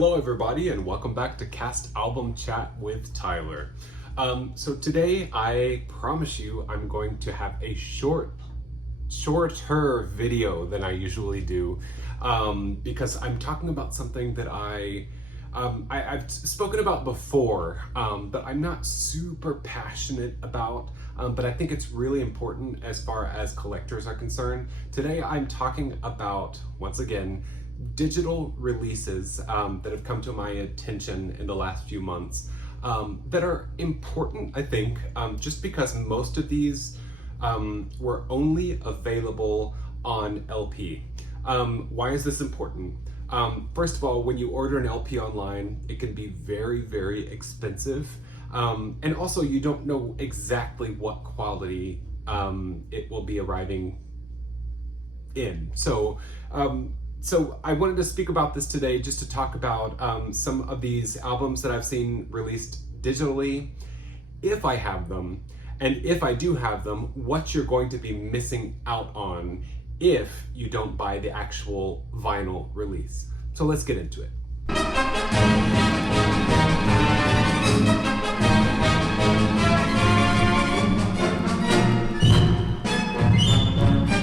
Hello everybody and welcome back to Cast Album Chat with Tyler. So today I promise you I'm going to have a shorter video than I usually do because I'm talking about something that I've spoken about before, but I'm not super passionate about, but I think it's really important as far as collectors are concerned. Today I'm talking about, once again, digital releases that have come to my attention in the last few months that are important, I think, just because most of these were only available on LP. Why is this important? First of all, when you order an LP online, it can be very, very expensive. And also you don't know exactly what quality it will be arriving in. So I wanted to speak about this today just to talk about some of these albums that I've seen released digitally, if I have them, and if I do have them, what you're going to be missing out on if you don't buy the actual vinyl release. So let's get into it.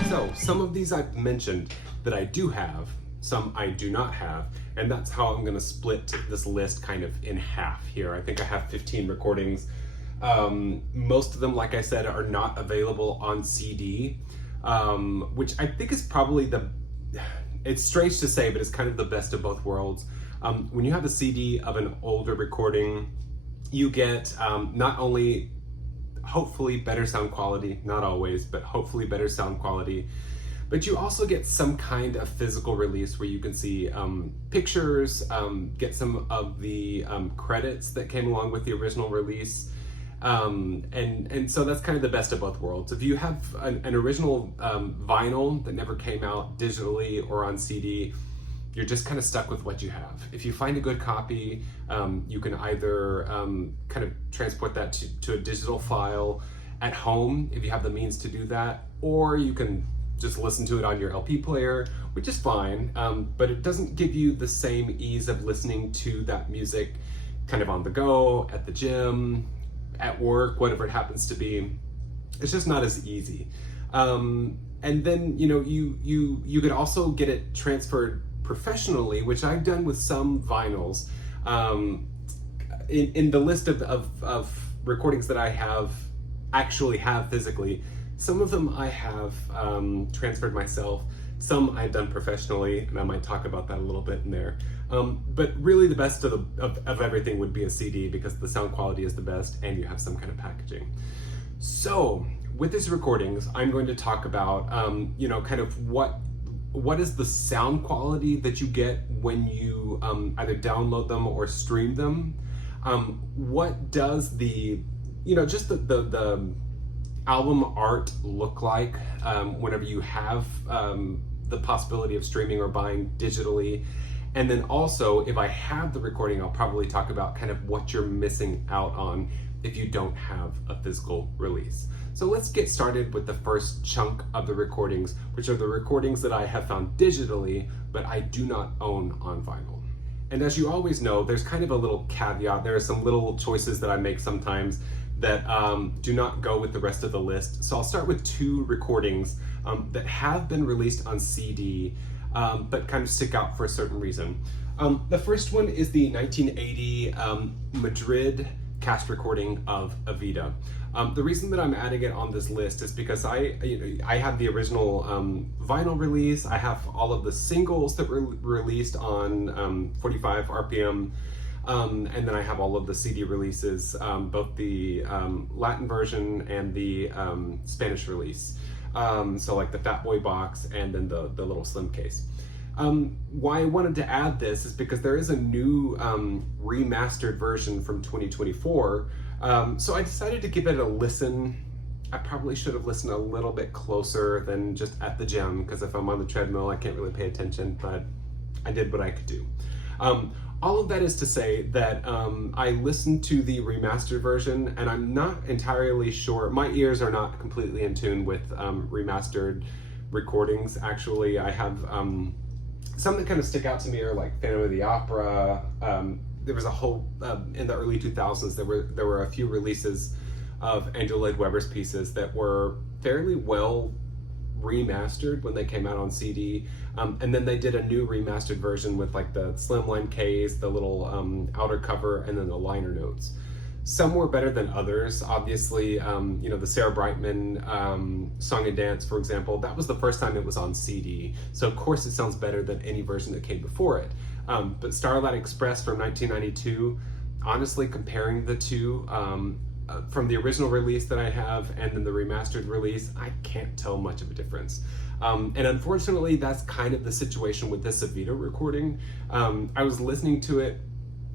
So some of these I've mentioned that I do have, some I do not have, and that's how I'm gonna split this list kind of in half here. I think I have 15 recordings. Most of them, like I said, are not available on CD, which I think is probably it's strange to say, but it's kind of the best of both worlds. When you have a CD of an older recording, you get not only hopefully better sound quality, not always, but hopefully better sound quality, but you also get some kind of physical release where you can see pictures, get some of the credits that came along with the original release. And so that's kind of the best of both worlds. If you have an original vinyl that never came out digitally or on CD, you're just kind of stuck with what you have. If you find a good copy, you can either kind of transport that to a digital file at home if you have the means to do that, or you can just listen to it on your LP player, which is fine, but it doesn't give you the same ease of listening to that music kind of on the go, at the gym, at work, whatever it happens to be. It's just not as easy. And then, you know, you could also get it transferred professionally, which I've done with some vinyls. In the list of recordings that I actually have physically, some of them I have transferred myself, some I've done professionally, and I might talk about that a little bit in there. But really the best of everything would be a CD because the sound quality is the best and you have some kind of packaging. So with these recordings, I'm going to talk about, you know, kind of what is the sound quality that you get when you either download them or stream them? What does the, you know, just the album art look like whenever you have the possibility of streaming or buying digitally? And then also, if I have the recording, I'll probably talk about kind of what you're missing out on if you don't have a physical release. So let's get started with the first chunk of the recordings, which are the recordings that I have found digitally, but I do not own on vinyl. And as you always know, there's kind of a little caveat. There are some little choices that I make sometimes that do not go with the rest of the list. So I'll start with two recordings that have been released on CD, but kind of stick out for a certain reason. The first one is the 1980 Madrid cast recording of Evita. The reason that I'm adding it on this list is because I have the original vinyl release. I have all of the singles that were released on 45 RPM. And then I have all of the CD releases, both the Latin version and the Spanish release. So like the Fat Boy box and then the little slim case. Why I wanted to add this is because there is a new remastered version from 2024. So I decided to give it a listen. I probably should have listened a little bit closer than just at the gym, because if I'm on the treadmill, I can't really pay attention, but I did what I could do. All of that is to say that I listened to the remastered version and I'm not entirely sure, my ears are not completely in tune with remastered recordings. Actually, I have Some that kind of stick out to me are like Phantom of the Opera. There was a whole in the early 2000s. There were a few releases of Andrew Lloyd Webber's pieces that were fairly well remastered when they came out on CD, and then they did a new remastered version with like the slimline case, the little outer cover, and then the liner notes. Some were better than others. Obviously, the Sarah Brightman Song and Dance, for example, that was the first time it was on CD. So of course it sounds better than any version that came before it. But Starlight Express from 1992, honestly, comparing the two, from the original release that I have and then the remastered release, I can't tell much of a difference. And unfortunately, that's kind of the situation with this Evita recording. I was listening to it.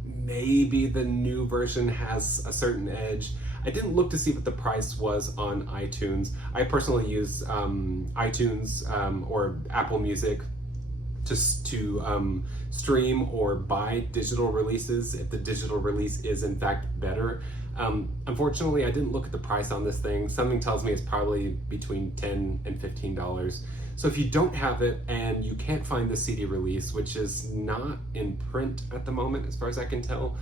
Maybe the new version has a certain edge. I didn't look to see what the price was on iTunes. I personally use iTunes or Apple Music just to stream or buy digital releases if the digital release is in fact better. Unfortunately, I didn't look at the price on this thing. Something tells me it's probably between $10 and $15. So if you don't have it and you can't find the CD release, which is not in print at the moment as far as I can tell,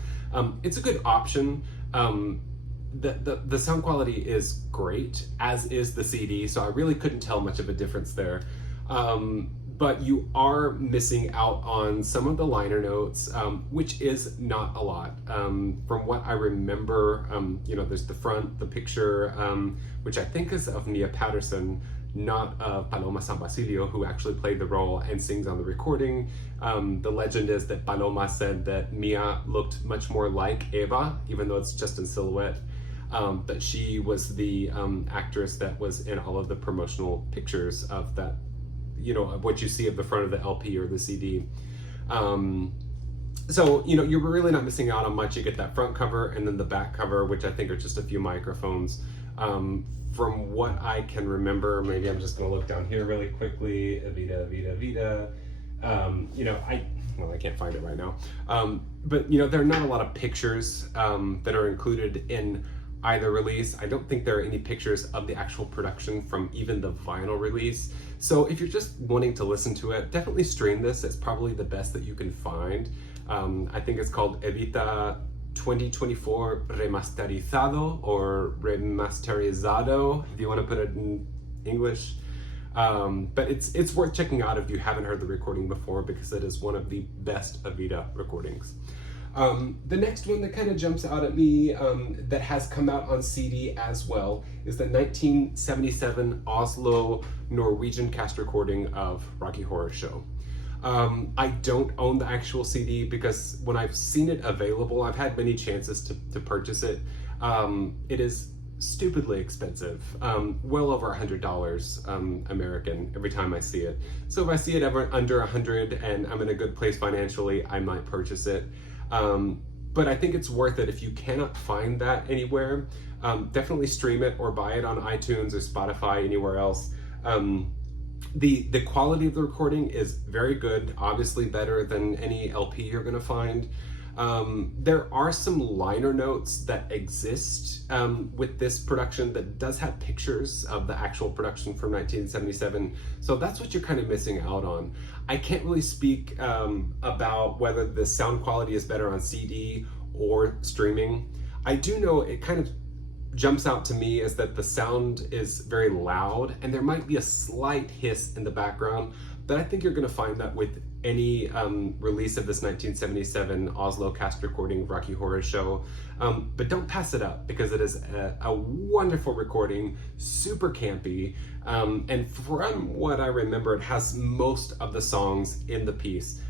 it's a good option. The sound quality is great, as is the CD, so I really couldn't tell much of a difference there. But you are missing out on some of the liner notes, which is not a lot. From what I remember, there's the front, the picture, which I think is of Mia Patterson, not of Paloma San Basilio, who actually played the role and sings on the recording. The legend is that Paloma said that Mia looked much more like Eva, even though it's just in silhouette. That she was the actress that was in all of the promotional pictures of that, of what you see at the front of the LP or the CD. So, you're really not missing out on much. You get that front cover and then the back cover, which I think are just a few microphones. From what I can remember, maybe I'm just going to look down here really quickly. Evita. I can't find it right now. But there are not a lot of pictures that are included in either release. I don't think there are any pictures of the actual production from even the vinyl release. So if you're just wanting to listen to it, definitely stream this. It's probably the best that you can find. I think it's called Evita 2024 Remasterizado or Remasterizado, if you want to put it in English. But it's worth checking out if you haven't heard the recording before, because it is one of the best Evita recordings. The next one that kind of jumps out at me that has come out on CD as well is the 1977 Oslo Norwegian cast recording of Rocky Horror Show. I don't own the actual CD because when I've seen it available, I've had many chances to purchase it. It is stupidly expensive, well over $100 American every time I see it. So if I see it ever under 100 and I'm in a good place financially, I might purchase it. But I think it's worth it if you cannot find that anywhere. Definitely stream it or buy it on iTunes or Spotify, anywhere else. The quality of the recording is very good, obviously better than any LP you're going to find. There are some liner notes that exist with this production that does have pictures of the actual production from 1977. So that's what you're kind of missing out on. I can't really speak about whether the sound quality is better on CD or streaming. I do know it kind of jumps out to me is that the sound is very loud and there might be a slight hiss in the background, but I think you're going to find that with any release of this 1977 Oslo cast recording of Rocky Horror Show. But don't pass it up, because it is a wonderful recording, super campy, and from what I remember, it has most of the songs in the piece,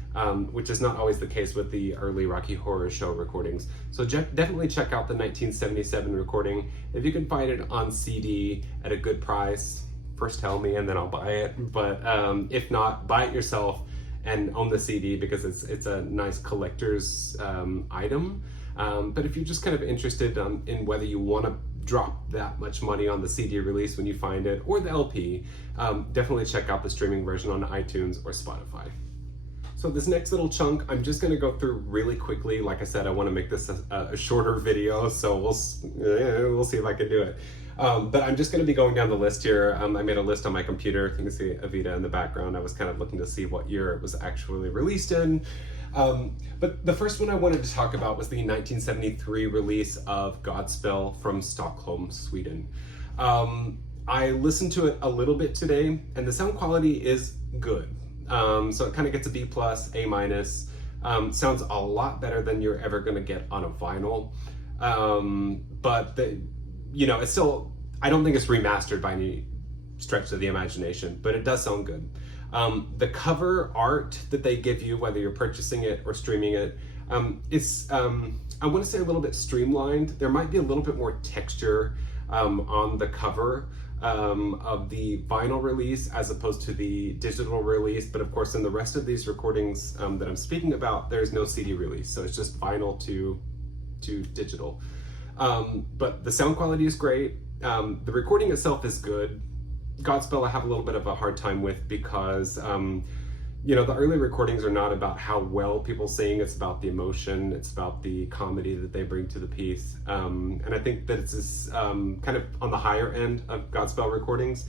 which is not always the case with the early Rocky Horror Show recordings. So definitely check out the 1977 recording. If you can find it on CD at a good price, first tell me and then I'll buy it. But if not, buy it yourself and own the CD, because it's a nice collector's item. But if you're just kind of interested in whether you want to drop that much money on the CD release when you find it, or the LP, definitely check out the streaming version on iTunes or Spotify. So this next little chunk, I'm just going to go through really quickly. Like I said, I want to make this a shorter video, so we'll see if I can do it. But I'm just going to be going down the list here. I made a list on my computer. You can see Evita in the background. I was kind of looking to see what year it was actually released in. But the first one I wanted to talk about was the 1973 release of Godspell from Stockholm, Sweden. I listened to it a little bit today, and the sound quality is good. So it kind of gets a B+, A-. Sounds a lot better than you're ever going to get on a vinyl. But it's still, I don't think it's remastered by any stretch of the imagination, but it does sound good. The cover art that they give you, whether you're purchasing it or streaming it, is, I want to say a little bit streamlined. There might be a little bit more texture on the cover of the vinyl release as opposed to the digital release, but of course in the rest of these recordings that I'm speaking about, there's no CD release, so it's just vinyl to digital. But the sound quality is great. The recording itself is good. Godspell I have a little bit of a hard time with because the early recordings are not about how well people sing, it's about the emotion, it's about the comedy that they bring to the piece. And I think that it's kind of on the higher end of Godspell recordings.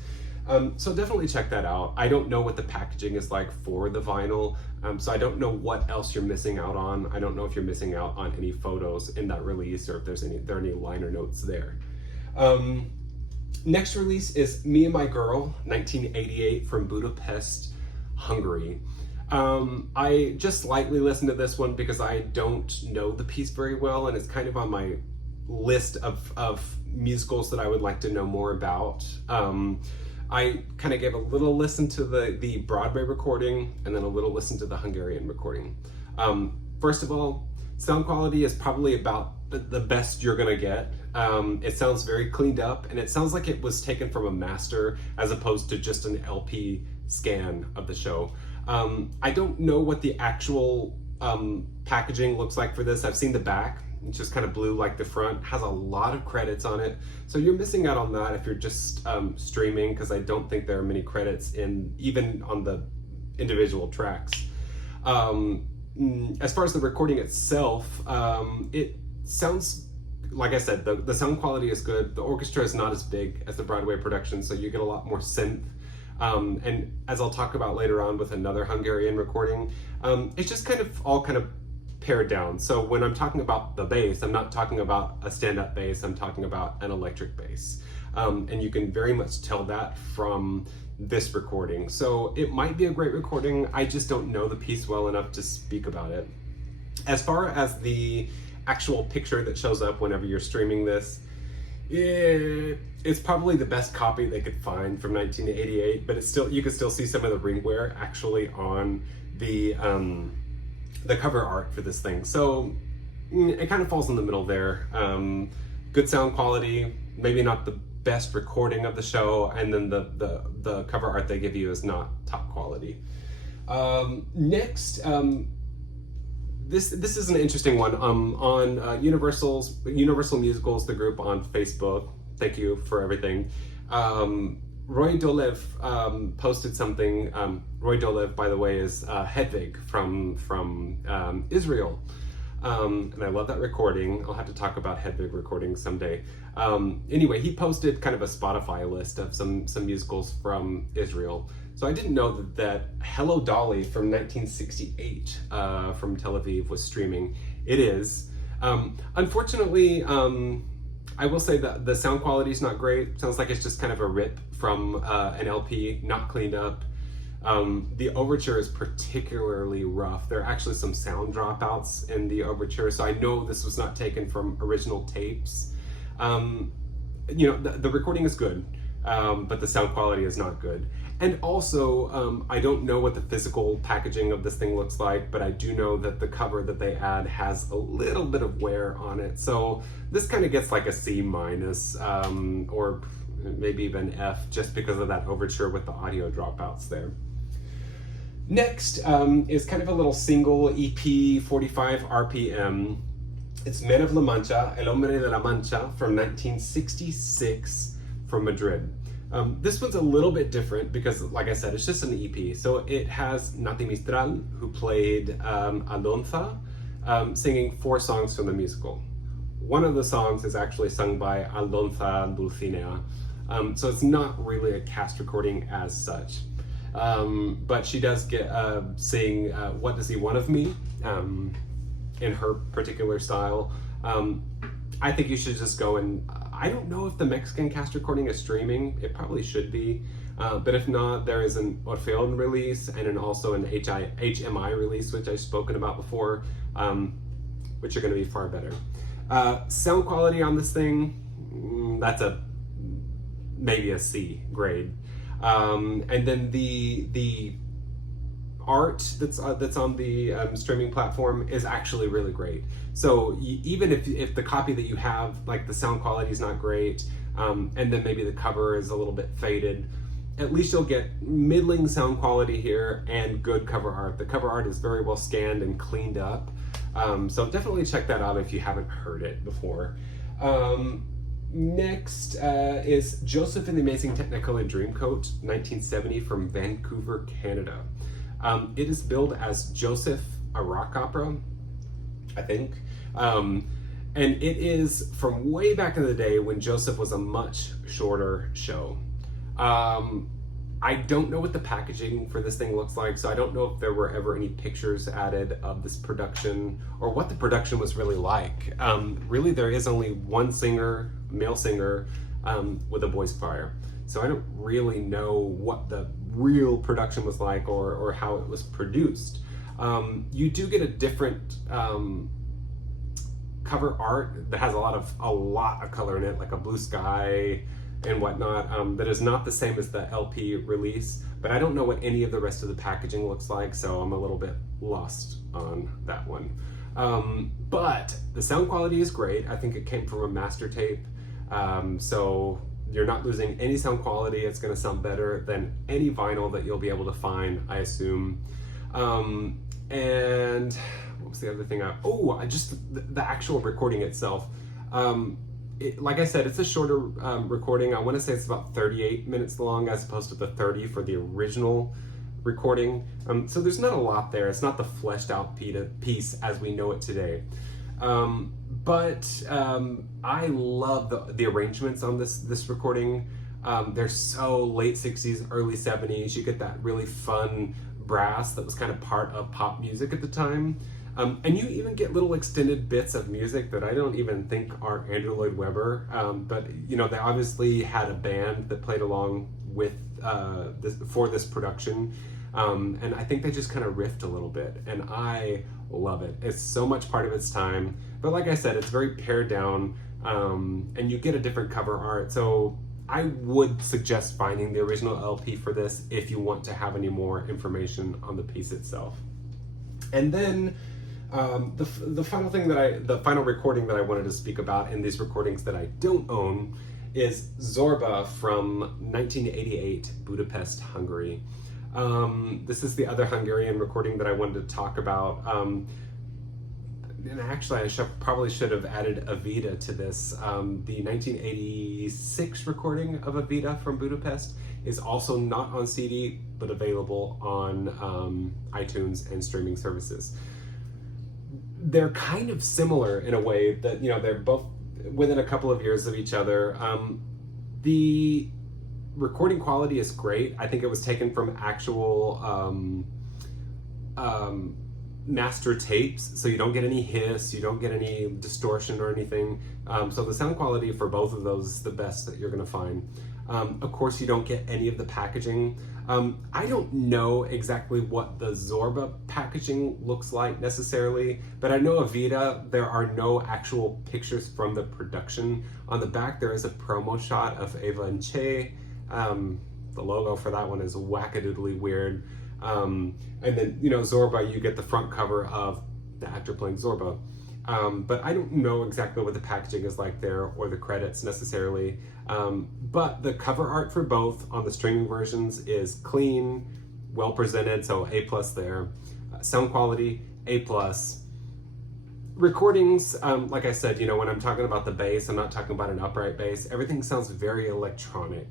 So definitely check that out. I don't know what the packaging is like for the vinyl, so I don't know what else you're missing out on. I don't know if you're missing out on any photos in that release or if there are any liner notes there. Next release is Me and My Girl, 1988, from Budapest, Hungary. I just slightly listened to this one because I don't know the piece very well, and it's kind of on my list of musicals that I would like to know more about. I kind of gave a little listen to the Broadway recording and then a little listen to the Hungarian recording. First of all, sound quality is probably about the best you're gonna get. It sounds very cleaned up, and it sounds like it was taken from a master as opposed to just an LP scan of the show. I don't know what the actual packaging looks like for this. I've seen the back. It's just kind of blue like the front. Has a lot of credits on it. So you're missing out on that if you're just streaming, because I don't think there are many credits even on the individual tracks. As far as the recording itself, it sounds, like I said, the sound quality is good. The orchestra is not as big as the Broadway production, so you get a lot more synth. And as I'll talk about later on with another Hungarian recording, it's just kind of pared down. So when I'm talking about the bass, I'm not talking about a stand-up bass, I'm talking about an electric bass. And you can very much tell that from this recording. So it might be a great recording, I just don't know the piece well enough to speak about it. As far as the actual picture that shows up whenever you're streaming this, it's probably the best copy they could find from 1988, but you can still see some of the ringware actually on the cover art for this thing. So it kind of falls in the middle there. Good sound quality, maybe not the best recording of the show, and then the cover art they give you is not top quality. Next, this is an interesting one. On Universal Musicals, the group on Facebook. Thank you for everything. Roy Dolev posted something. Roy Dolev, by the way, is Hedwig from Israel. And I love that recording. I'll have to talk about Hedwig recordings someday. Anyway, he posted kind of a Spotify list of some musicals from Israel. So I didn't know that Hello Dolly from 1968 from Tel Aviv was streaming. It is. Unfortunately, I will say that the sound quality is not great. Sounds like it's just kind of a rip from an LP, not cleaned up. The overture is particularly rough. There are actually some sound dropouts in the overture, so I know this was not taken from original tapes. The recording is good, but the sound quality is not good. And also, I don't know what the physical packaging of this thing looks like, but I do know that the cover that they add has a little bit of wear on it. So this kind of gets like a C-, or maybe even F, just because of that overture with the audio dropouts there. Next is kind of a little single EP, 45 RPM. It's Men of La Mancha, El Hombre de la Mancha, from 1966 from Madrid. This one's a little bit different because, like I said, it's just an EP. So it has Nati Mistral, who played Alonza, singing 4 songs from the musical. one of the songs is actually sung by Alonza Dulcinea. So it's not really a cast recording as such. But she does get sing What Does He Want of Me in her particular style. I think you should just go and, I don't know if the Mexican cast recording is streaming. It probably should be. But if not, there is an Orfeon release and also an HMI release, which I've spoken about before, which are going to be far better. Sound quality on this thing, that's maybe a C grade. And then the art that's on the streaming platform is actually really great. So even if the copy that you have, like the sound quality is not great, and then maybe the cover is a little bit faded, at least you'll get middling sound quality here and good cover art. The cover art is very well scanned and cleaned up. So definitely check that out if you haven't heard it before. Next is Joseph and the Amazing Technicolor Dreamcoat, 1970, from Vancouver, Canada. It is billed as Joseph, a rock opera, I think. And it is from way back in the day when Joseph was a much shorter show. I don't know what the packaging for this thing looks like, so I don't know if there were ever any pictures added of this production or what the production was really like. Really, there is only one singer, male singer, with a voice choir. So I don't really know what the real production was like or how it was produced. You do get a different cover art that has a lot of color in it, like a blue sky and whatnot, that is not the same as the LP release, but I don't know what any of the rest of the packaging looks like, so I'm a little bit lost on that one. But the sound quality is great. I think it came from a master tape, so you're not losing any sound quality. It's going to sound better than any vinyl that you'll be able to find, I assume. And what was the other thing? Just the actual recording itself. Like I said, it's a shorter recording. I want to say it's about 38 minutes long as opposed to the 30 for the original recording. So there's not a lot there. It's not the fleshed out piece as we know it today. But I love the arrangements on this recording. They're so late 60s, early 70s. You get that really fun brass that was kind of part of pop music at the time. And you even get little extended bits of music that I don't even think are Andrew Lloyd Webber, but you know, they obviously had a band that played along with for this production, and I think they just kind of riffed a little bit, and I love it. It's so much part of its time, but like I said, it's very pared down, and you get a different cover art, so I would suggest finding the original LP for this if you want to have any more information on the piece itself. And then the final recording that I wanted to speak about in these recordings that I don't own is Zorba from 1988, Budapest, Hungary. This is the other Hungarian recording that I wanted to talk about. And actually, I probably should have added Evita to this. The 1986 recording of Evita from Budapest is also not on CD, but available on iTunes and streaming services. They're kind of similar in a way that, you know, they're both within a couple of years of each other. The recording quality is great. I think it was taken from actual master tapes, so you don't get any hiss, you don't get any distortion or anything. So the sound quality for both of those is the best that you're going to find. Of course, you don't get any of the packaging. I don't know exactly what the Zorba packaging looks like necessarily, but I know Evita, there are no actual pictures from the production. On the back, there is a promo shot of Eva and Che. The logo for that one is wackadoodly weird. And then, you know, Zorba, you get the front cover of the actor playing Zorba. But I don't know exactly what the packaging is like there or the credits necessarily. But the cover art for both on the streaming versions is clean, well presented, so A+ there. Sound quality, A+. Recordings, like I said, you know, when I'm talking about the bass, I'm not talking about an upright bass. Everything sounds very electronic.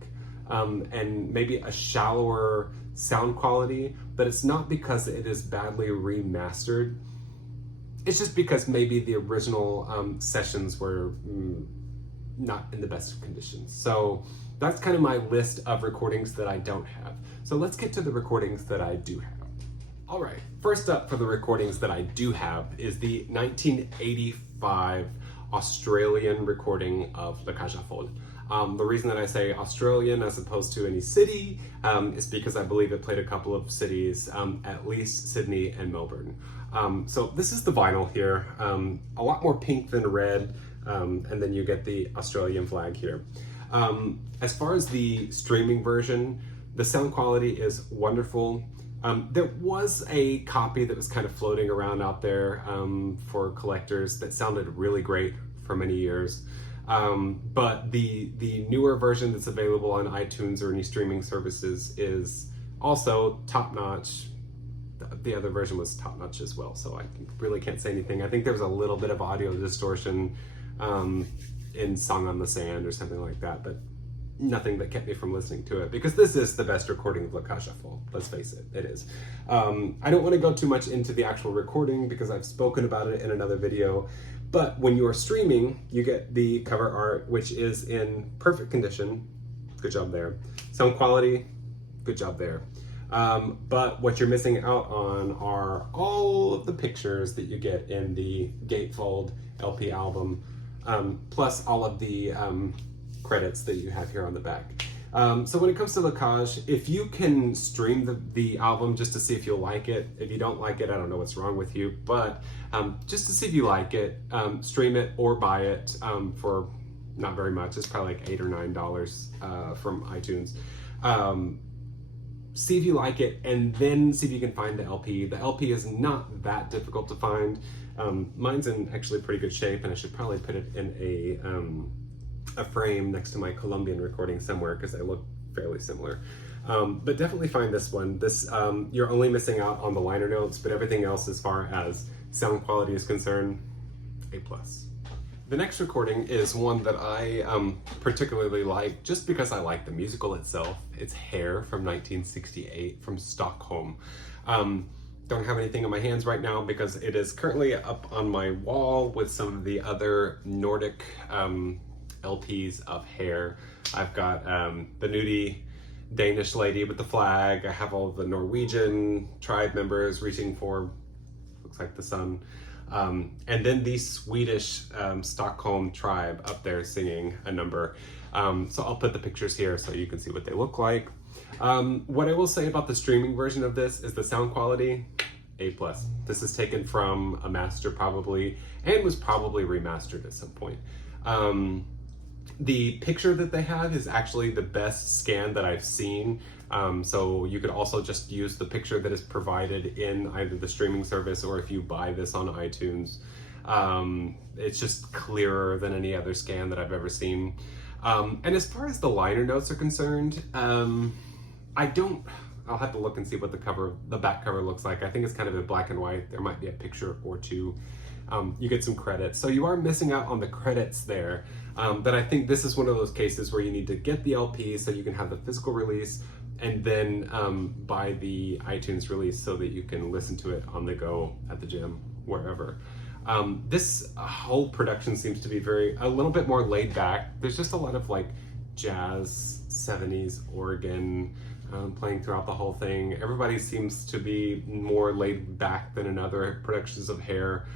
And maybe a shallower sound quality, but it's not because it is badly remastered. It's just because maybe the original sessions were not in the best of conditions. So that's kind of my list of recordings that I don't have. So let's get to the recordings that I do have. All right, first up for the recordings that I do have is the 1985 Australian recording of La Cage aux Folles. The reason that I say Australian as opposed to any city is because I believe it played a couple of cities, at least Sydney and Melbourne. So this is the vinyl here, a lot more pink than red, and then you get the Australian flag here. As far as the streaming version, the sound quality is wonderful. There was a copy that was kind of floating around out there for collectors that sounded really great for many years. But the newer version that's available on iTunes or any streaming services is also top-notch. The other version was top-notch as well, so I really can't say anything. I think there was a little bit of audio distortion in Song on the Sand or something like that, but nothing that kept me from listening to it, because this is the best recording of La Cage aux Folles. Let's face it, it is. I don't want to go too much into the actual recording because I've spoken about it in another video, but when you are streaming, you get the cover art, which is in perfect condition. Good job there. Sound quality, good job there. But what you're missing out on are all of the pictures that you get in the Gatefold LP album, plus all of the credits that you have here on the back. So when it comes to La Cage, if you can stream the album just to see if you'll like it, if you don't like it, I don't know what's wrong with you, but just to see if you like it, stream it or buy it for not very much. It's probably like $8 or $9 from iTunes. See if you like it, and then see if you can find the LP. The LP is not that difficult to find. Mine's in actually pretty good shape, and I should probably put it in a frame next to my Colombian recording somewhere because they look fairly similar. But definitely find this one. This you're only missing out on the liner notes, but everything else as far as sound quality is concerned, A+. The next recording is one that I particularly like just because I like the musical itself. It's Hair from 1968 from Stockholm. Don't have anything in my hands right now because it is currently up on my wall with some of the other Nordic LPs of Hair. I've got the nudie Danish lady with the flag. I have all of the Norwegian tribe members reaching for, looks like the sun. And then the Swedish Stockholm tribe up there singing a number. So I'll put the pictures here so you can see what they look like. What I will say about the streaming version of this is the sound quality, A+. This is taken from a master probably, and was probably remastered at some point. The picture that they have is actually the best scan that I've seen. So you could also just use the picture that is provided in either the streaming service or if you buy this on iTunes. It's just clearer than any other scan that I've ever seen. And as far as the liner notes are concerned, I'll have to look and see what the back cover looks like. I think it's kind of in black and white. There might be a picture or two. You get some credits. So you are missing out on the credits there. But I think this is one of those cases where you need to get the LP so you can have the physical release, and then buy the iTunes release so that you can listen to it on the go, at the gym, wherever. This whole production seems to be a little bit more laid back. There's just a lot of like jazz, 70s organ playing throughout the whole thing. Everybody seems to be more laid back than in other productions of Hair.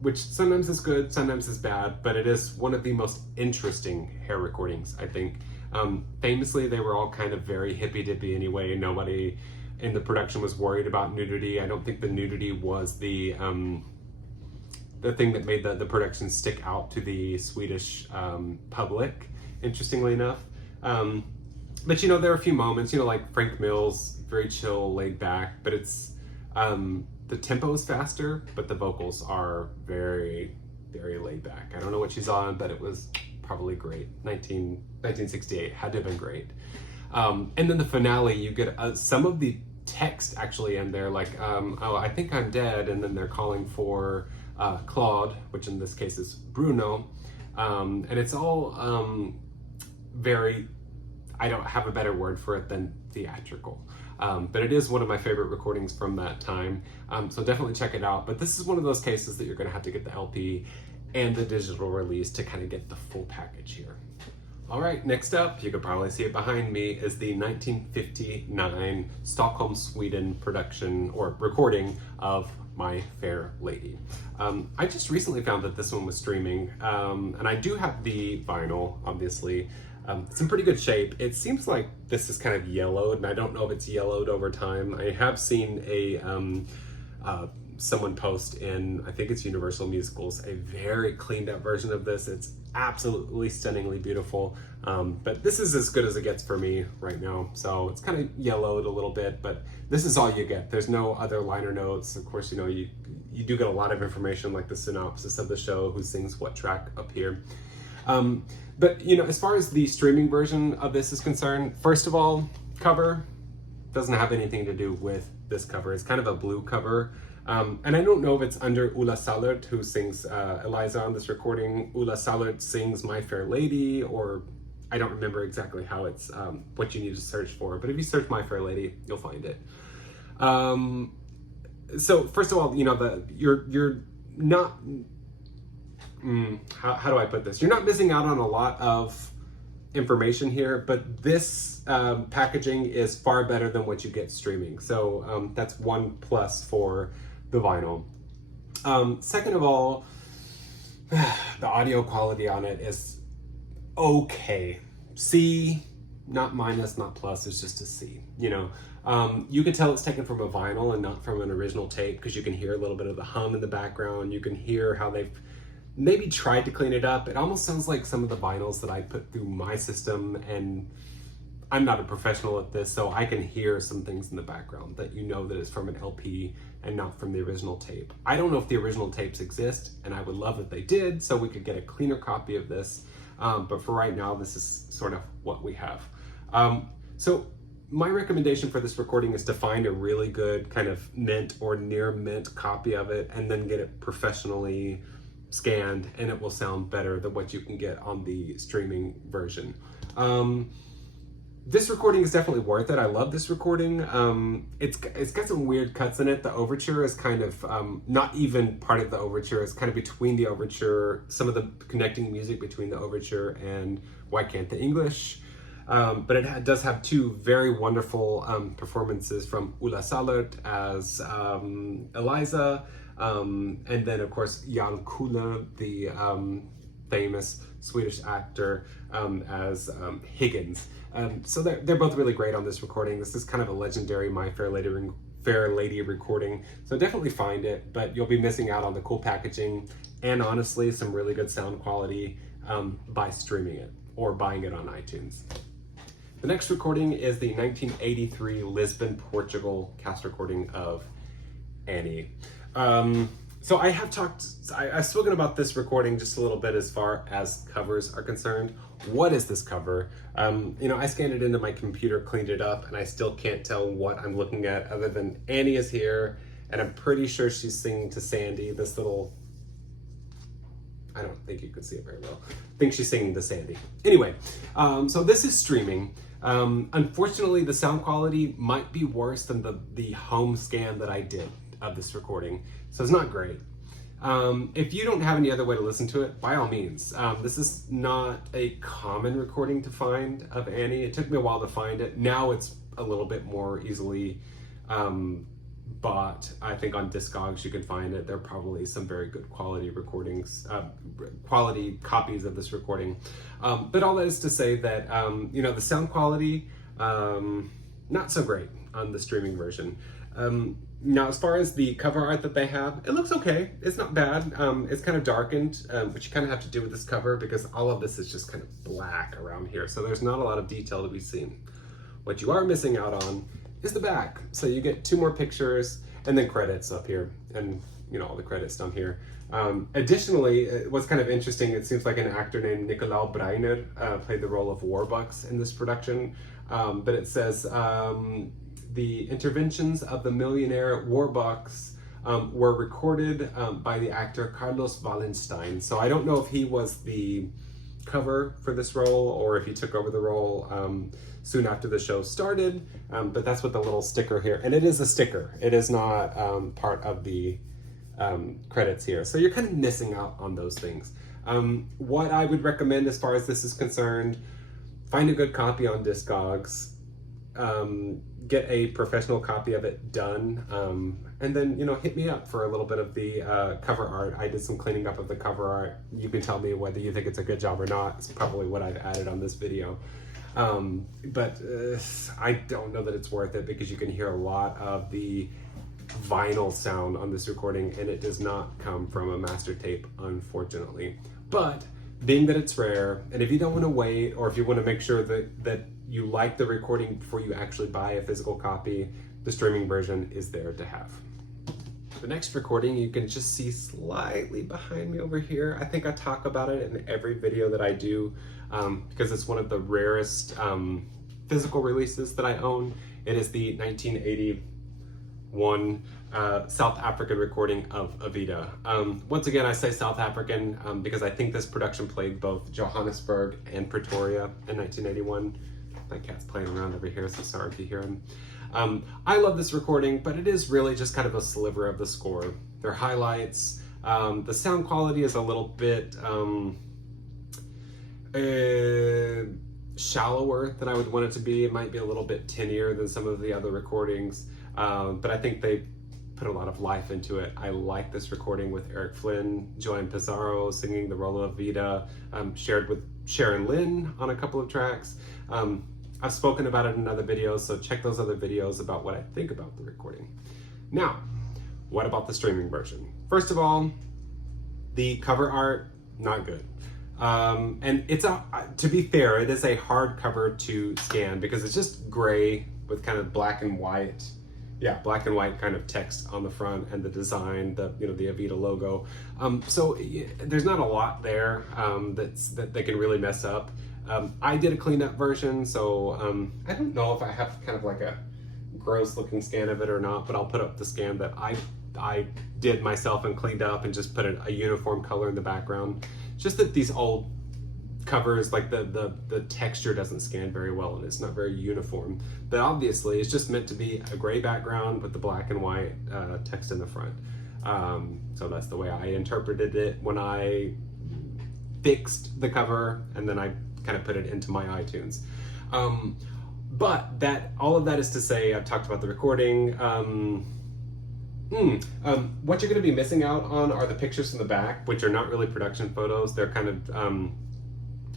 Which sometimes is good, sometimes is bad, but it is one of the most interesting Hair recordings, I think. Famously, they were all kind of very hippy-dippy anyway. Nobody in the production was worried about nudity. I don't think the nudity was the thing that made the production stick out to the Swedish public, interestingly enough. But you know, there are a few moments, you know, like Frank Mills, very chill, laid back, but it's the tempo is faster, but the vocals are very, very laid back. I don't know what she's on, but it was probably great. 1968 had to have been great. And then the finale, you get some of the text actually in there, like, oh, I think I'm dead, and then they're calling for Claude, which in this case is Bruno, and it's all very, I don't have a better word for it than theatrical. But it is one of my favorite recordings from that time. So definitely check it out. But this is one of those cases that you're going to have to get the LP and the digital release to kind of get the full package here. All right, next up, you could probably see it behind me, is the 1959 Stockholm, Sweden production or recording of My Fair Lady. I just recently found that this one was streaming, and I do have the vinyl, obviously. It's in pretty good shape. It seems like this is kind of yellowed, and I don't know if it's yellowed over time. I have seen someone post in, I think it's Universal Musicals, a very cleaned up version of this. It's absolutely stunningly beautiful, but this is as good as it gets for me right now. So it's kind of yellowed a little bit, but this is all you get. There's no other liner notes. Of course, you know, you do get a lot of information, like the synopsis of the show, who sings what track up here. But you know, as far as the streaming version of this is concerned, first of all, cover doesn't have anything to do with this cover. It's kind of a blue cover. And I don't know if it's under Ola Sallert, who sings Eliza on this recording. Ola Sallert sings My Fair Lady, or I don't remember exactly how it's, what you need to search for. But if you search My Fair Lady, you'll find it. So first of all, you know, you're not, how do I put this? You're not missing out on a lot of information here, but this packaging is far better than what you get streaming. So that's one plus for the vinyl. Second of all, the audio quality on it is okay. C, not minus, not plus, it's just a C. You know, you can tell it's taken from a vinyl and not from an original tape, because you can hear a little bit of the hum in the background. You can hear how they've maybe tried to clean it up. It almost sounds like some of the vinyls that I put through my system, and I'm not a professional at this, so I can hear some things in the background that you know that it's from an LP and not from the original tape. I don't know if the original tapes exist, and I would love if they did, so we could get a cleaner copy of this. But for right now, this is sort of what we have. So my recommendation for this recording is to find a really good kind of mint or near mint copy of it, and then get it professionally scanned, and it will sound better than what you can get on the streaming version. This recording is definitely worth it. I love this recording. It's got some weird cuts in it. The overture is kind of not even part of the overture. It's kind of between the overture, some of the connecting music between the overture and Why Can't the English. But it does have two very wonderful performances from Ola Sallert as Eliza, and then of course Jan Kuhle, the famous Swedish actor, as Higgins. So they're both really great on this recording. This is kind of a legendary My Fair Lady recording, so definitely find it, but you'll be missing out on the cool packaging and honestly some really good sound quality by streaming it or buying it on iTunes. The next recording is the 1983 Lisbon, Portugal cast recording of Annie. So I've spoken about this recording just a little bit as far as covers are concerned. What is this cover? You know, I scanned it into my computer, cleaned it up, and I still can't tell what I'm looking at other than Annie is here, and I'm pretty sure she's singing to Sandy, this little, I don't think you could see it very well. I think she's singing to Sandy. Anyway, so this is streaming. Unfortunately, the sound quality might be worse than the home scan that I did of this recording, so it's not great. If you don't have any other way to listen to it, by all means. This is not a common recording to find of Annie. It took me a while to find it. Now it's a little bit more easily bought. I think on Discogs you can find it. There are probably some very good quality recordings, quality copies of this recording. But all that is to say that, you know, the sound quality, not so great on the streaming version. Now, as far as the cover art that they have, it looks okay. It's not bad. It's kind of darkened, which you kind of have to do with this cover because all of this is just kind of black around here. So there's not a lot of detail to be seen. What you are missing out on is the back. So you get two more pictures and then credits up here, and you know, all the credits down here. Additionally, what's kind of interesting, it seems like an actor named Nicolau Breiner played the role of Warbucks in this production. But it says, the interventions of the millionaire Warbucks were recorded by the actor Carlos Wallenstein. So I don't know if he was the cover for this role, or if he took over the role soon after the show started. But that's what the little sticker here, and it is a sticker. It is not part of the credits here. So you're kind of missing out on those things. What I would recommend as far as this is concerned, find a good copy on Discogs, get a professional copy of it done, and then, you know, hit me up for a little bit of the cover art. I did some cleaning up of the cover art. You can tell me whether you think it's a good job or not. It's probably what I've added on this video. But I don't know that it's worth it, because you can hear a lot of the vinyl sound on this recording, and it does not come from a master tape, unfortunately. But being that it's rare, and if you don't want to wait, or if you want to make sure that you like the recording before you actually buy a physical copy, the streaming version is there to have. The next recording you can just see slightly behind me over here. I think I talk about it in every video that I do, because it's one of the rarest physical releases that I own. It is the 1981 South African recording of Evita. Once again, I say South African because I think this production played both Johannesburg and Pretoria in 1981. My cat's playing around over here, so sorry if you hear him. I love this recording, but it is really just kind of a sliver of the score. There are highlights. The sound quality is a little bit shallower than I would want it to be. It might be a little bit tinnier than some of the other recordings, but I think they put a lot of life into it. I like this recording with Eric Flynn, Joanne Pizarro singing the role of Evita, shared with Sharon Lynn on a couple of tracks. I've spoken about it in other videos, so check those other videos about what I think about the recording. Now, what about the streaming version? First of all, the cover art, not good. And it's to be fair, it is a hard cover to scan, because it's just gray with kind of black and white kind of text on the front, and the design, the Evita logo. So there's not a lot there that they can really mess up. I did a cleanup version, so I don't know if I have kind of like a gross looking scan of it or not, but I'll put up the scan that I did myself and cleaned up, and just put a uniform color in the background. Just that these old covers, like the texture doesn't scan very well, and it's not very uniform. But obviously it's just meant to be a gray background with the black and white text in the front. So that's the way I interpreted it when I fixed the cover, and then I kind of put it into my iTunes. But all of that is to say, I've talked about the recording. What you're going to be missing out on are the pictures in the back, which are not really production photos. They're kind of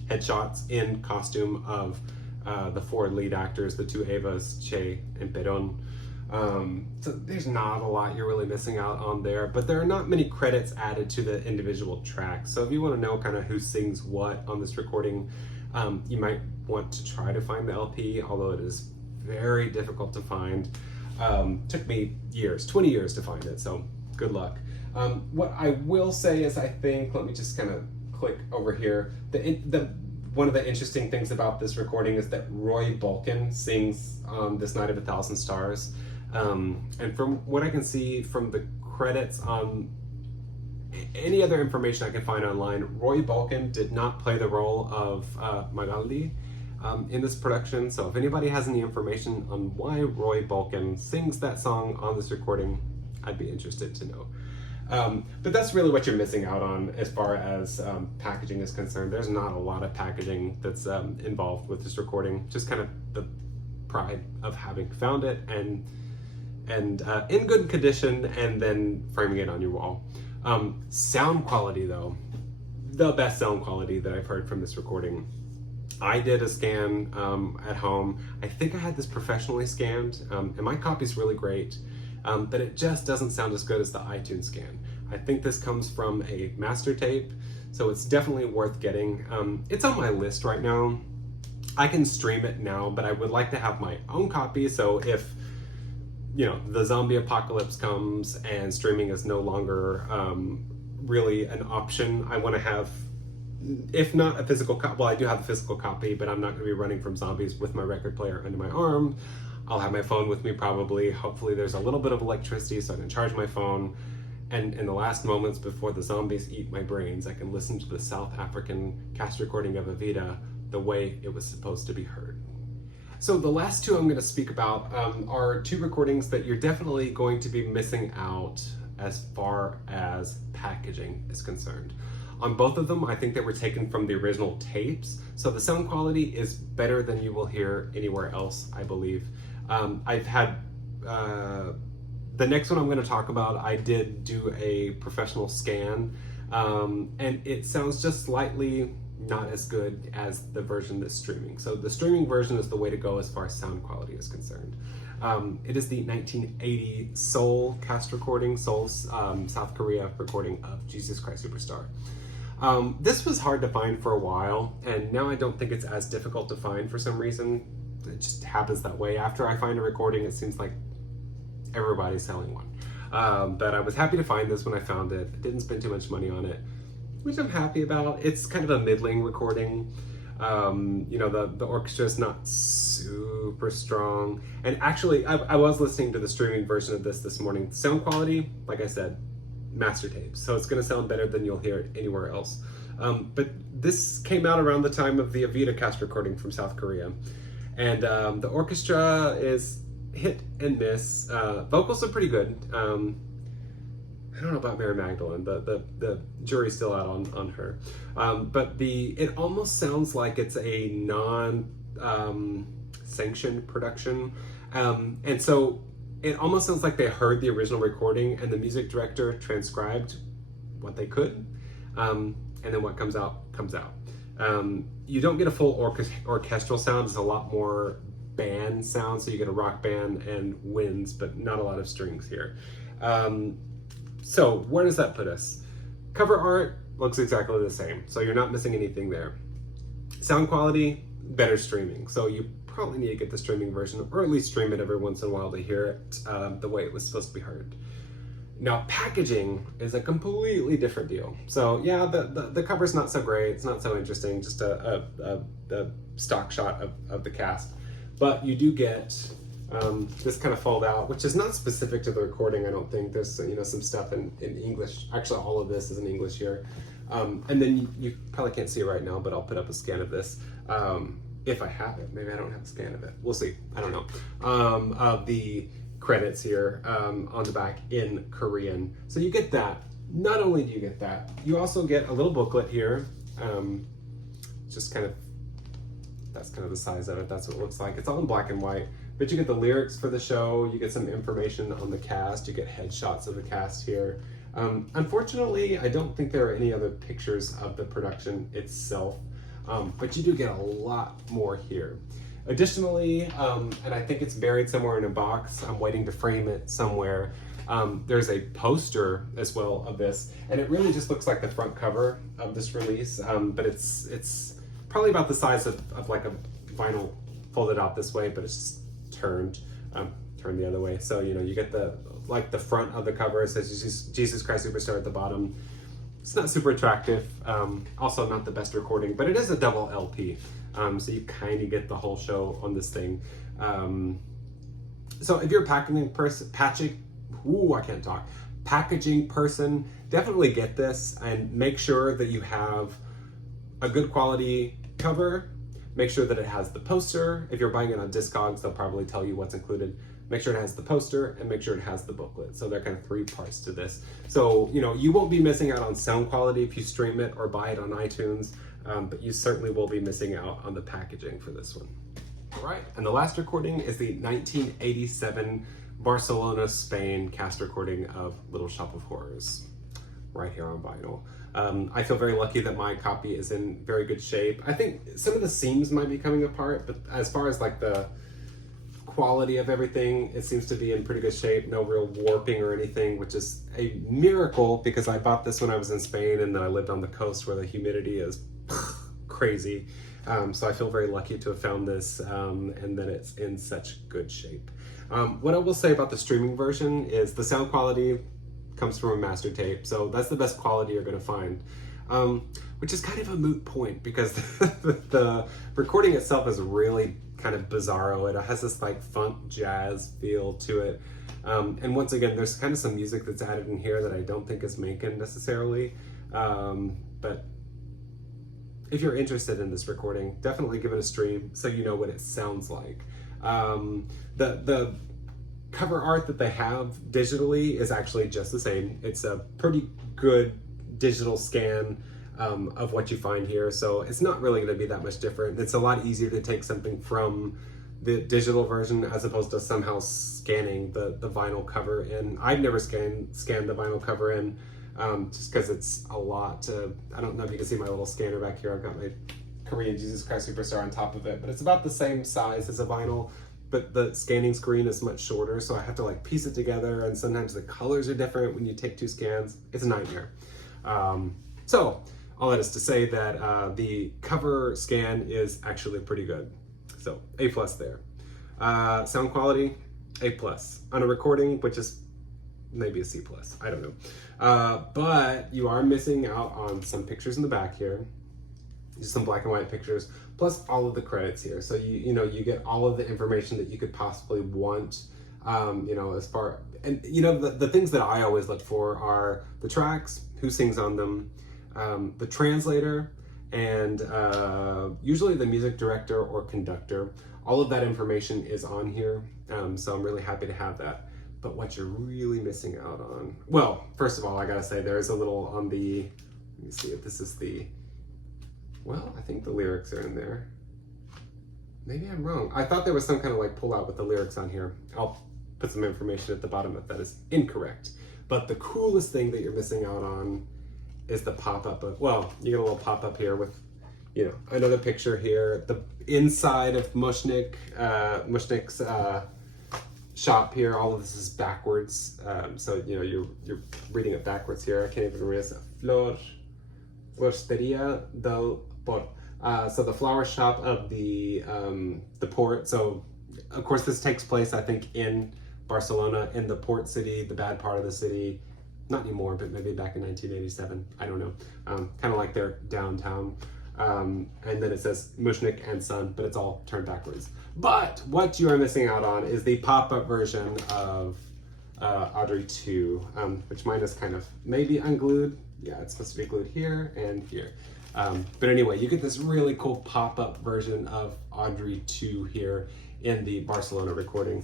headshots in costume of the four lead actors, the two Evas, Che and Perón. So there's not a lot you're really missing out on there, but there are not many credits added to the individual tracks. So if you want to know kind of who sings what on this recording, you might want to try to find the LP, although it is very difficult to find. Took me 20 years to find it, so good luck. What I will say is, I think, let me just kind of click over here. One of the interesting things about this recording is that Roy Balkan sings This Night of a Thousand Stars. And from what I can see from the credits on any other information I can find online, Roy Balkan did not play the role of Magaldi in this production. So if anybody has any information on why Roy Balkan sings that song on this recording, I'd be interested to know. But that's really what you're missing out on as far as packaging is concerned. There's not a lot of packaging that's involved with this recording, just kind of the pride of having found it and in good condition, and then framing it on your wall. Sound quality though, the best sound quality that I've heard from this recording. I did a scan at home. I think I had this professionally scanned, and my copy's really great, but it just doesn't sound as good as the iTunes scan. I think this comes from a master tape, so it's definitely worth getting. It's on my list right now. I can stream it now, but I would like to have my own copy, so if the zombie apocalypse comes and streaming is no longer really an option, I want to have, if not a physical copy, well, I do have a physical copy, but I'm not going to be running from zombies with my record player under my arm. I'll have my phone with me probably. Hopefully there's a little bit of electricity so I can charge my phone, And in the last moments before the zombies eat my brains, I can listen to the South African cast recording of Evita the way it was supposed to be heard. So the last two I'm going to speak about are two recordings that you're definitely going to be missing out as far as packaging is concerned. On both of them, I think they were taken from the original tapes, so the sound quality is better than you will hear anywhere else, I believe. I've had the next one I'm going to talk about, I did do a professional scan, and it sounds just slightly not as good as the version that's streaming. So the streaming version is the way to go as far as sound quality is concerned. It is the 1980 Seoul cast recording, Seoul's South Korea recording of Jesus Christ Superstar. This was hard to find for a while, and now I don't think it's as difficult to find for some reason. It just happens that way. After I find a recording, it seems like everybody's selling one. But I was happy to find this when I found it. I didn't spend too much money on it, which I'm happy about. It's kind of a middling recording. You know, the orchestra is not super strong. And actually, I was listening to the streaming version of this morning. Sound quality, like I said, master tapes. So it's going to sound better than you'll hear it anywhere else. But this came out around the time of the Evita cast recording from South Korea. And the orchestra is hit and miss. Vocals are pretty good. I don't know about Mary Magdalene. The jury's still out on her. But it almost sounds like it's a non-sanctioned production. And so it almost sounds like they heard the original recording and the music director transcribed what they could. And then what comes out, comes out. You don't get a full orchestral sound. It's a lot more band sound. So you get a rock band and winds, but not a lot of strings here. So where does that put us? Cover art looks exactly the same, so you're not missing anything there. Sound quality, better streaming. So you probably need to get the streaming version, or at least stream it every once in a while to hear it the way it was supposed to be heard. Now, packaging is a completely different deal. So yeah, the cover's not so great, it's not so interesting, just a stock shot of the cast. But you do get this kind of fold out, which is not specific to the recording, I don't think. There's some stuff in English. Actually, all of this is in English here. And then you probably can't see it right now, but I'll put up a scan of this. If I have it. Maybe I don't have a scan of it. We'll see. I don't know. Of the credits here on the back in Korean. So you get that. Not only do you get that, you also get a little booklet here. That's kind of the size of it. That's what it looks like. It's all in black and white. But you get the lyrics for the show, you get some information on the cast, you get headshots of the cast here. Unfortunately, I don't think there are any other pictures of the production itself, but you do get a lot more here. Additionally, and I think it's buried somewhere in a box, I'm waiting to frame it somewhere, there's a poster as well of this, and it really just looks like the front cover of this release, but it's probably about the size of like a vinyl folded out this way, but it's just turned the other way. So you get the front of the cover. It says Jesus Christ Superstar at the bottom. It's not super attractive. Also not the best recording, but it is a double LP. So you kind of get the whole show on this thing. So if you're a packaging person, definitely get this and make sure that you have a good quality cover. Make sure that it has the poster. If you're buying it on Discogs, they'll probably tell you what's included. Make sure it has the poster and make sure it has the booklet. So there are kind of three parts to this. So, you won't be missing out on sound quality if you stream it or buy it on iTunes, but you certainly will be missing out on the packaging for this one. All right, and the last recording is the 1987 Barcelona, Spain cast recording of Little Shop of Horrors, right here on vinyl. I feel very lucky that my copy is in very good shape. I think some of the seams might be coming apart, but as far as like the quality of everything, it seems to be in pretty good shape. No real warping or anything, which is a miracle because I bought this when I was in Spain and then I lived on the coast where the humidity is crazy. So I feel very lucky to have found this and that it's in such good shape. What I will say about the streaming version is the sound quality comes from a master tape, so that's the best quality you're going to find, which is kind of a moot point because the recording itself is really kind of bizarro. It has this like funk jazz feel to it. And once again, there's kind of some music that's added in here that I don't think is Menken necessarily. But if you're interested in this recording, definitely give it a stream so you know what it sounds like. The cover art that they have digitally is actually just the same. It's a pretty good digital scan of what you find here, so it's not really going to be that much different. It's a lot easier to take something from the digital version as opposed to somehow scanning the vinyl cover in. I've never scanned the vinyl cover in, just because it's a lot. I don't know if you can see my little scanner back here. I've got my Korean Jesus Christ Superstar on top of it, but it's about the same size as a vinyl, but the scanning screen is much shorter, so I have to like piece it together, and sometimes the colors are different when you take two scans. It's a nightmare. So all that is to say that the cover scan is actually pretty good. So A+ there. Sound quality, A+. On a recording, which is maybe a C+, I don't know. But you are missing out on some pictures in the back here. Just some black and white pictures, plus all of the credits here. So you get all of the information that you could possibly want, as far, and the things that I always look for are the tracks, who sings on them, the translator, and usually the music director or conductor. All of that information is on here, so I'm really happy to have that. But what you're really missing out on, well, first of all, I gotta say there's a little on the, let me see if this is the, well, I think the lyrics are in there. Maybe I'm wrong. I thought there was some kind of like pullout with the lyrics on here. I'll put some information at the bottom if that is incorrect. But the coolest thing that you're missing out on is the pop-up of, well, you get a little pop-up here with, another picture here. The inside of Mushnik's shop here, all of this is backwards. So, you're reading it backwards here. I can't even read it. Floristeria del Port. So the flower shop of the port. So of course this takes place, I think, in Barcelona, in the port city, the bad part of the city. Not anymore, but maybe back in 1987. I don't know. Kind of like their downtown. And then it says Mushnik and Son, but it's all turned backwards. But what you are missing out on is the pop-up version of Audrey 2, which mine is kind of maybe unglued. Yeah, it's supposed to be glued here and here. But anyway, you get this really cool pop-up version of Audrey 2 here in the Barcelona recording.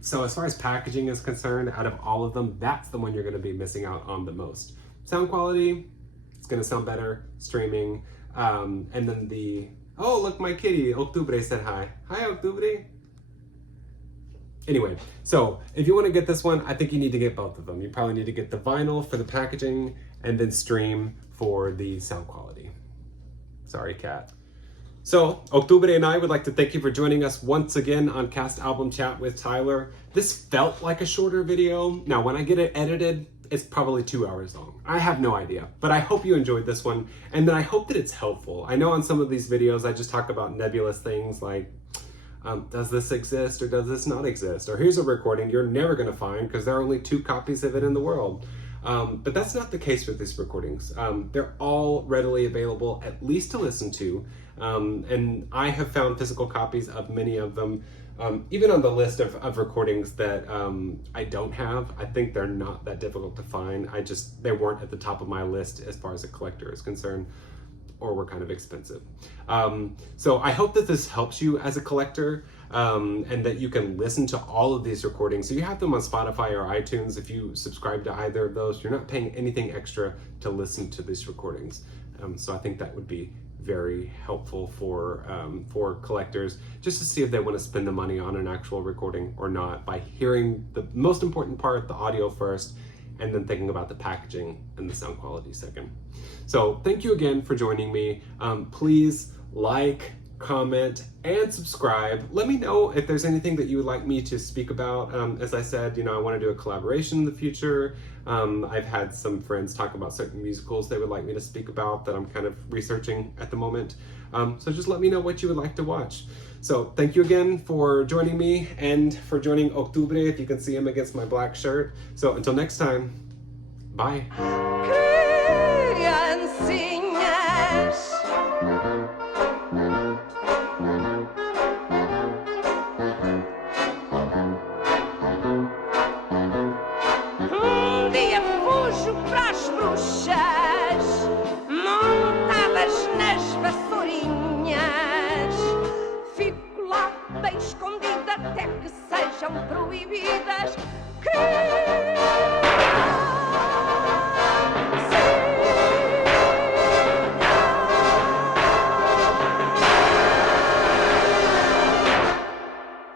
So as far as packaging is concerned, out of all of them, that's the one you're going to be missing out on the most. Sound quality, it's going to sound better streaming. And then oh, look, my kitty, Octubre said hi. Hi, Octubre. Anyway, so if you want to get this one, I think you need to get both of them. You probably need to get the vinyl for the packaging and then stream for the sound quality. Sorry, cat. So, Octubre and I would like to thank you for joining us once again on Cast Album Chat with Tyler. This felt like a shorter video. Now, when I get it edited, it's probably 2 hours long. I have no idea, but I hope you enjoyed this one, and then I hope that it's helpful. I know on some of these videos, I just talk about nebulous things like, does this exist or does this not exist? Or here's a recording you're never gonna find because there are only 2 copies of it in the world. But that's not the case with these recordings. They're all readily available, at least to listen to. And I have found physical copies of many of them, even on the list of recordings that I don't have. I think they're not that difficult to find. They weren't at the top of my list as far as a collector is concerned, or were kind of expensive. So I hope that this helps you as a collector, and that you can listen to all of these recordings. So you have them on Spotify or iTunes. If you subscribe to either of those, you're not paying anything extra to listen to these recordings. So I think that would be very helpful for collectors, just to see if they want to spend the money on an actual recording or not, by hearing the most important part, the audio first, and then thinking about the packaging and the sound quality second. So thank you again for joining me. Please like, comment, and subscribe. Let me know if there's anything that you would like me to speak about. As I said, I want to do a collaboration in the future. I've had some friends talk about certain musicals they would like me to speak about that I'm kind of researching at the moment. So just let me know what you would like to watch. So thank you again for joining me and for joining Octubre, if you can see him against my black shirt. So until next time, bye. vida até que sejam proibidas. Querido